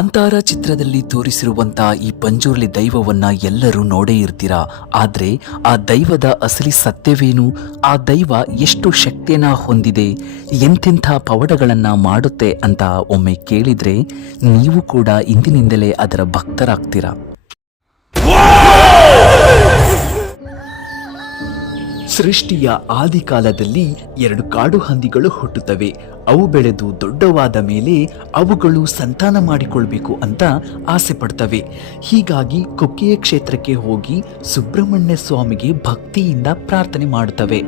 ಕಾಂತಾರ ಚಿತ್ರದಲ್ಲಿ ತೋರಿಸಿರುವಂತ ಈ ಪಂಜುರ್ಲಿ ದೈವವನ್ನ ಎಲ್ಲರೂ ನೋಡೇ ಇರ್ತೀರಾ. ಆದ್ರೆ ಆ ದೈವದ ಅಸಲಿ ಸತ್ಯವೇನು, ಆ ದೈವ ಎಷ್ಟು ಶಕ್ತಿಯನ್ನ ಹೊಂದಿದೆ, ಎಂತೆಂಥ ಪವಾಡಗಳನ್ನ ಮಾಡುತ್ತೆ ಅಂತ ಒಮ್ಮೆ ಕೇಳಿದ್ರೆ ನೀವು ಕೂಡ ಇಂದಿನಿಂದಲೇ ಅದರ ಭಕ್ತರಾಗ್ತೀರಾ. ಸೃಷ್ಟಿಯ ಆದಿಕಾಲದಲ್ಲಿ 2 ಕಾಡು ಹಂದಿಗಳು ಹುಟ್ಟುತ್ತವೆ. ಅವು ಬೆಳೆದು ದೊಡ್ಡವಾದ ಮೇಲೆ ಅವುಗಳು ಸಂತಾನ ಮಾಡಿಕೊಳ್ಬೇಕು ಅಂತ ಆಸೆ ಪಡ್ತವೆ. ಹೀಗಾಗಿ ಕೊಕ್ಕೆಯ ಕ್ಷೇತ್ರಕ್ಕೆ ಹೋಗಿ ಸುಬ್ರಹ್ಮಣ್ಯ ಸ್ವಾಮಿಗೆ ಭಕ್ತಿಯಿಂದ ಪ್ರಾರ್ಥನೆ ಮಾಡುತ್ತವೆ.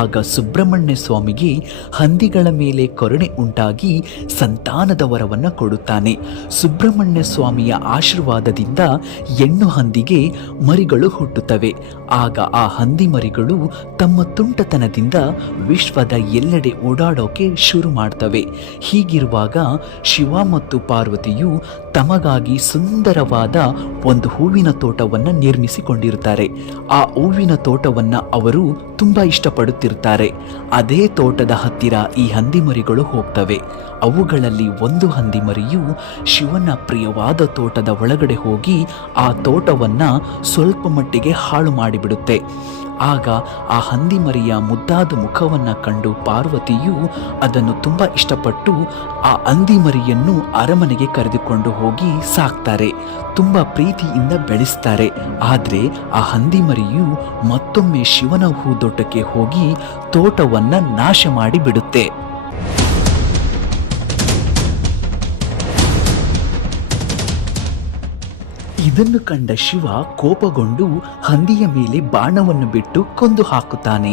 ಆಗ ಸುಬ್ರಹ್ಮಣ್ಯ ಸ್ವಾಮಿಗೆ ಹಂದಿಗಳ ಮೇಲೆ ಕರುಣೆ ಉಂಟಾಗಿ ಸಂತಾನದ ವರವನ್ನು ಕೊಡುತ್ತಾನೆ. ಸುಬ್ರಹ್ಮಣ್ಯ ಸ್ವಾಮಿಯ ಆಶೀರ್ವಾದದಿಂದ ಹೆಣ್ಣು ಹಂದಿಗೆ ಮರಿಗಳು ಹುಟ್ಟುತ್ತವೆ. ಆಗ ಆ ಹಂದಿ ಮರಿಗಳು ತಮ್ಮ ತುಂಟತನದಿಂದ ವಿಶ್ವದ ಎಲ್ಲೆಡೆ ಓಡಾಡೋಕೆ ಶುರು ಮಾಡ್ತವೆ. ಹೀಗಿರುವಾಗ ಶಿವ ಮತ್ತು ಪಾರ್ವತಿಯು ತಮಗಾಗಿ ಸುಂದರವಾದ ಒಂದು ಹೂವಿನ ತೋಟವನ್ನು ನಿರ್ಮಿಸಿಕೊಂಡಿರುತ್ತಾರೆ. ಆ ಹೂವಿನ ತೋಟವನ್ನು ಅವರು ತುಂಬಾ ಇಷ್ಟಪಡುತ್ತಿರುತ್ತಾರೆ. ಅದೇ ತೋಟದ ಹತ್ತಿರ ಈ ಹಂದಿ ಮರಿಗಳು ಹೋಗ್ತವೆ. ಅವುಗಳಲ್ಲಿ ಒಂದು ಹಂದಿ ಮರಿಯು ಶಿವನ ಪ್ರಿಯವಾದ ತೋಟದ ಒಳಗಡೆ ಹೋಗಿ ಆ ತೋಟವನ್ನ ಸ್ವಲ್ಪ ಮಟ್ಟಿಗೆ ಹಾಳು ಮಾಡಿಬಿಡುತ್ತೆ. ಆಗ ಆ ಹಂದಿ ಮರಿಯ ಮುದ್ದಾದ ಮುಖವನ್ನು ಕಂಡು ಪಾರ್ವತಿಯು ಅದನ್ನು ತುಂಬ ಇಷ್ಟಪಟ್ಟು ಆ ಹಂದಿ ಮರಿಯನ್ನು ಅರಮನೆಗೆ ಕರೆದುಕೊಂಡು ಹೋಗಿ ಸಾಕ್ತಾರೆ. ತುಂಬ ಪ್ರೀತಿಯಿಂದ ಬೆಳೆಸ್ತಾರೆ. ಆದರೆ ಆ ಹಂದಿ ಮರಿಯು ಮತ್ತೊಮ್ಮೆ ಶಿವನ ಹೂದೋಟಕ್ಕೆ ಹೋಗಿ ತೋಟವನ್ನು ನಾಶ ಮಾಡಿ ಬಿಡುತ್ತೆ. ಇದನ್ನು ಕಂಡ ಶಿವ ಕೋಪಗೊಂಡು ಹಂದಿಯ ಮೇಲೆ ಬಾಣವನ್ನು ಬಿಟ್ಟು ಕೊಂದು ಹಾಕುತ್ತಾನೆ.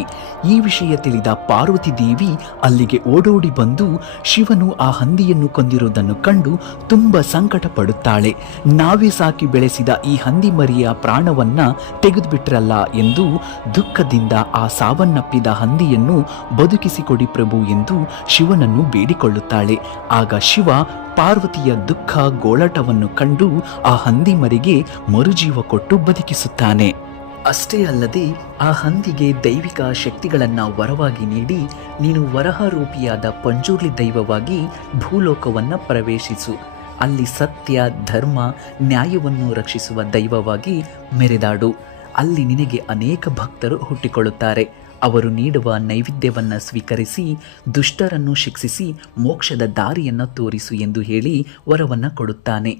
ಈ ವಿಷಯ ತಿಳಿದ ಪಾರ್ವತಿ ದೇವಿ ಅಲ್ಲಿಗೆ ಓಡೋಡಿ ಬಂದು ಶಿವನು ಆ ಹಂದಿಯನ್ನು ಕೊಂದಿರುವುದನ್ನು ಕಂಡು ತುಂಬ ಸಂಕಟ ಪಡುತ್ತಾಳೆ. ನಾವೇ ಸಾಕಿ ಬೆಳೆಸಿದ ಈ ಹಂದಿ ಮರಿಯ ಪ್ರಾಣವನ್ನ ತೆಗೆದುಬಿಟ್ರಲ್ಲ ಎಂದು ದುಃಖದಿಂದ ಆ ಸಾವನ್ನಪ್ಪಿದ ಹಂದಿಯನ್ನು ಬದುಕಿಸಿಕೊಡಿ ಪ್ರಭು ಎಂದು ಶಿವನನ್ನು ಬೇಡಿಕೊಳ್ಳುತ್ತಾಳೆ. ಆಗ ಶಿವ ಪಾರ್ವತಿಯ ದುಃಖ ಗೋಳಾಟವನ್ನು ಕಂಡು ಆ ಹಂದಿ ಮರಿಗೆ ಮರುಜೀವ ಕೊಟ್ಟು ಬದುಕಿಸುತ್ತಾನೆ. ಅಷ್ಟೇ ಅಲ್ಲದೆ ಆ ಹಂದಿಗೆ ದೈವಿಕ ಶಕ್ತಿಗಳನ್ನ ವರವಾಗಿ ನೀಡಿ, ನೀನು ವರಹ ರೂಪಿಯಾದ ಪಂಜುರ್ಲಿ ದೈವವಾಗಿ ಭೂಲೋಕವನ್ನ ಪ್ರವೇಶಿಸು, ಅಲ್ಲಿ ಸತ್ಯ ಧರ್ಮ ನ್ಯಾಯವನ್ನು ರಕ್ಷಿಸುವ ದೈವವಾಗಿ ಮೆರೆದಾಡು. ಅಲ್ಲಿ ನಿನಗೆ ಅನೇಕ ಭಕ್ತರು ಹುಟ್ಟಿಕೊಳ್ಳುತ್ತಾರೆ. ಅವರು ನೀಡುವ ನೈವೇದ್ಯವನ್ನು ಸ್ವೀಕರಿಸಿ ದುಷ್ಟರನ್ನು ಶಿಕ್ಷಿಸಿ ಮೋಕ್ಷದ ದಾರಿಯನ್ನು ತೋರಿಸು ಎಂದು ಹೇಳಿ ವರವನ್ನು ಕೊಡುತ್ತಾನೆ.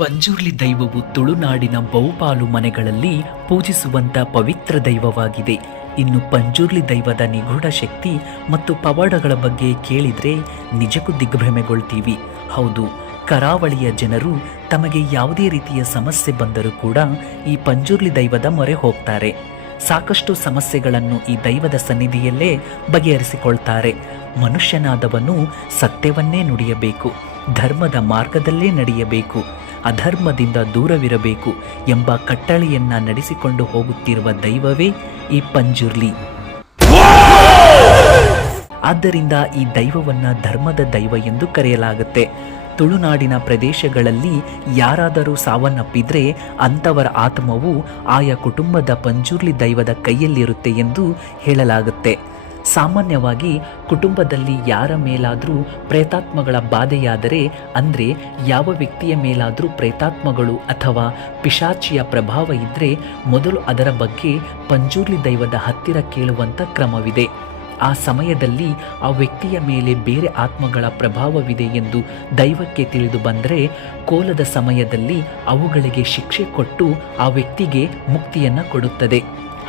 ಪಂಜುರ್ಲಿ ದೈವವು ತುಳುನಾಡಿನ ಬಹುಪಾಲು ಮನೆಗಳಲ್ಲಿ ಪೂಜಿಸುವಂತ ಪವಿತ್ರ ದೈವವಾಗಿದೆ. ಇನ್ನು ಪಂಜುರ್ಲಿ ದೈವದ ನಿಗೂಢ ಶಕ್ತಿ ಮತ್ತು ಪವಾಡಗಳ ಬಗ್ಗೆ ಕೇಳಿದರೆ ನಿಜಕ್ಕೂ ದಿಗ್ಭ್ರಮೆಗೊಳ್ತೀವಿ. ಹೌದು, ಕರಾವಳಿಯ ಜನರು ತಮಗೆ ಯಾವುದೇ ರೀತಿಯ ಸಮಸ್ಯೆ ಬಂದರೂ ಕೂಡ ಈ ಪಂಜುರ್ಲಿ ದೈವದ ಮೊರೆ ಹೋಗ್ತಾರೆ. ಸಾಕಷ್ಟು ಸಮಸ್ಯೆಗಳನ್ನು ಈ ದೈವದ ಸನ್ನಿಧಿಯಲ್ಲೇ ಬಗೆಹರಿಸಿಕೊಳ್ತಾರೆ. ಮನುಷ್ಯನಾದವನು ಸತ್ಯವನ್ನೇ ನುಡಿಯಬೇಕು, ಧರ್ಮದ ಮಾರ್ಗದಲ್ಲೇ ನಡೆಯಬೇಕು, ಅಧರ್ಮದಿಂದ ದೂರವಿರಬೇಕು ಎಂಬ ಕಟ್ಟಳೆಯನ್ನ ನಡೆಸಿಕೊಂಡು ಹೋಗುತ್ತಿರುವ ದೈವವೇ ಈ ಪಂಜುರ್ಲಿ. ಆದ್ದರಿಂದ ಈ ದೈವವನ್ನ ಧರ್ಮದ ದೈವ ಎಂದು ಕರೆಯಲಾಗುತ್ತೆ. ತುಳುನಾಡಿನ ಪ್ರದೇಶಗಳಲ್ಲಿ ಯಾರಾದರೂ ಸಾವನ್ನಪ್ಪಿದ್ರೆ ಅಂಥವರ ಆತ್ಮವು ಆಯಾ ಕುಟುಂಬದ ಪಂಜುರ್ಲಿ ದೈವದ ಕೈಯಲ್ಲಿರುತ್ತೆ ಎಂದು ಹೇಳಲಾಗುತ್ತೆ. ಸಾಮಾನ್ಯವಾಗಿ ಕುಟುಂಬದಲ್ಲಿ ಯಾರ ಮೇಲಾದರೂ ಪ್ರೇತಾತ್ಮಗಳ ಬಾಧೆಯಾದರೆ, ಅಂದರೆ ಯಾವ ವ್ಯಕ್ತಿಯ ಮೇಲಾದರೂ ಪ್ರೇತಾತ್ಮಗಳು ಅಥವಾ ಪಿಶಾಚಿಯ ಪ್ರಭಾವ ಇದ್ದರೆ ಮೊದಲು ಅದರ ಬಗ್ಗೆ ಪಂಜುರ್ಲಿ ದೈವದ ಹತ್ತಿರ ಕೇಳುವಂಥ ಕ್ರಮವಿದೆ. ಆ ಸಮಯದಲ್ಲಿ ಆ ವ್ಯಕ್ತಿಯ ಮೇಲೆ ಬೇರೆ ಆತ್ಮಗಳ ಪ್ರಭಾವವಿದೆ ಎಂದು ದೈವಕ್ಕೆ ತಿಳಿದು ಬಂದರೆ ಕೋಲದ ಸಮಯದಲ್ಲಿ ಅವುಗಳಿಗೆ ಶಿಕ್ಷೆ ಕೊಟ್ಟು ಆ ವ್ಯಕ್ತಿಗೆ ಮುಕ್ತಿಯನ್ನು ಕೊಡುತ್ತದೆ.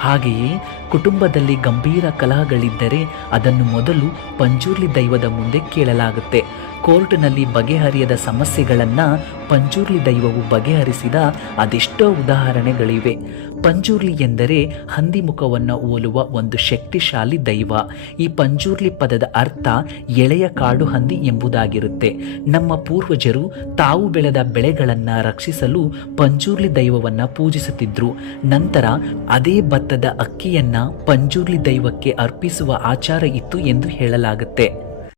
ಹಾಗೆಯೇ ಕುಟುಂಬದಲ್ಲಿ ಗಂಭೀರ ಕಲಹಗಳಿದ್ದರೆ ಅದನ್ನು ಮೊದಲು ಪಂಜುರ್ಲಿ ದೈವದ ಮುಂದೆ ಕೇಳಲಾಗುತ್ತೆ. ಕೋರ್ಟ್ನಲ್ಲಿ ಬಗೆಹರಿಯದ ಸಮಸ್ಯೆಗಳನ್ನು ಪಂಜುರ್ಲಿ ದೈವವು ಬಗೆಹರಿಸಿದ ಅದೆಷ್ಟೋ ಉದಾಹರಣೆಗಳಿವೆ. ಪಂಜುರ್ಲಿ ಎಂದರೆ ಹಂದಿ ಮುಖವನ್ನು ಹೋಲುವ ಒಂದು ಶಕ್ತಿಶಾಲಿ ದೈವ. ಈ ಪಂಜುರ್ಲಿ ಪದದ ಅರ್ಥ ಎಳೆಯ ಕಾಡು ಹಂದಿ ಎಂಬುದಾಗಿರುತ್ತೆ. ನಮ್ಮ ಪೂರ್ವಜರು ತಾವು ಬೆಳೆದ ಬೆಳೆಗಳನ್ನು ರಕ್ಷಿಸಲು ಪಂಜುರ್ಲಿ ದೈವವನ್ನು ಪೂಜಿಸುತ್ತಿದ್ರು. ನಂತರ ಅದೇ ಭತ್ತದ ಅಕ್ಕಿಯನ್ನ ಪಂಜುರ್ಲಿ ದೈವಕ್ಕೆ ಅರ್ಪಿಸುವ ಆಚಾರ ಇತ್ತು ಎಂದು ಹೇಳಲಾಗುತ್ತೆ.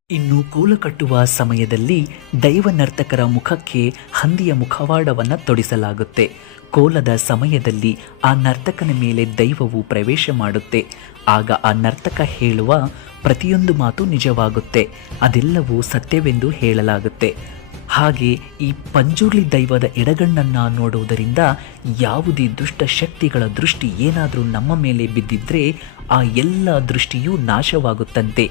ಇನ್ನು ಕೋಲ ಕಟ್ಟುವ ಸಮಯದಲ್ಲಿ ದೈವ ನರ್ತಕರ ಮುಖಕ್ಕೆ ಹಂದಿಯ ಮುಖವಾಡವನ್ನು ತೊಡಿಸಲಾಗುತ್ತೆ. ಕೋಲದ ಸಮಯದಲ್ಲಿ ಆ ನರ್ತಕನ ಮೇಲೆ ದೈವವು ಪ್ರವೇಶ ಮಾಡುತ್ತೆ. ಆಗ ಆ ನರ್ತಕ ಹೇಳುವ ಪ್ರತಿಯೊಂದು ಮಾತು ನಿಜವಾಗುತ್ತೆ, ಅದೆಲ್ಲವೂ ಸತ್ಯವೆಂದು ಹೇಳಲಾಗುತ್ತೆ. ಹಾಗೆ ಈ ಪಂಜುರ್ಲಿ ದೈವದ ಎಡಗಣ್ಣನ್ನು ನೋಡುವುದರಿಂದ ಯಾವುದೇ ದುಷ್ಟ ಶಕ್ತಿಗಳ ದೃಷ್ಟಿ ಏನಾದರೂ ನಮ್ಮ ಮೇಲೆ ಬಿದ್ದಿದ್ರೆ ಆ ಎಲ್ಲ ದೃಷ್ಟಿಯೂ ನಾಶವಾಗುತ್ತಂತೆ.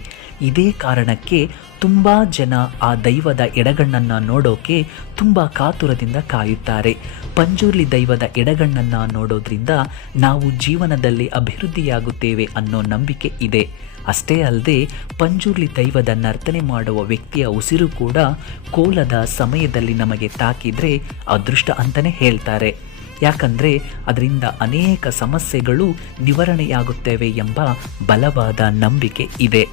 ಇದೇ ಕಾರಣಕ್ಕೆ ತುಂಬ ಜನ ಆ ದೈವದ ಎಡಗಣ್ಣನ್ನು ನೋಡೋಕೆ ತುಂಬ ಕಾತುರದಿಂದ ಕಾಯುತ್ತಾರೆ. ಪಂಜುರ್ಲಿ ದೈವದ ಎಡಗಣ್ಣನ್ನು ನೋಡೋದ್ರಿಂದ ನಾವು ಜೀವನದಲ್ಲಿ ಅಭಿವೃದ್ಧಿಯಾಗುತ್ತೇವೆ ಅನ್ನೋ ನಂಬಿಕೆ ಇದೆ. ಅಷ್ಟೇ ಅಲ್ಲದೆ ಪಂಜುರ್ಲಿ ದೈವದ ನರ್ತನೆ ಮಾಡುವ ವ್ಯಕ್ತಿಯ ಉಸಿರು ಕೂಡ ಕೋಲದ ಸಮಯದಲ್ಲಿ ನಮಗೆ ತಾಕಿದ್ರೆ ಅದೃಷ್ಟ ಅಂತಲೇ ಹೇಳ್ತಾರೆ. ಯಾಕಂದರೆ ಅದರಿಂದ ಅನೇಕ ಸಮಸ್ಯೆಗಳು ನಿವಾರಣೆಯಾಗುತ್ತವೆ ಎಂಬ ಬಲವಾದ ನಂಬಿಕೆ ಇದೆ.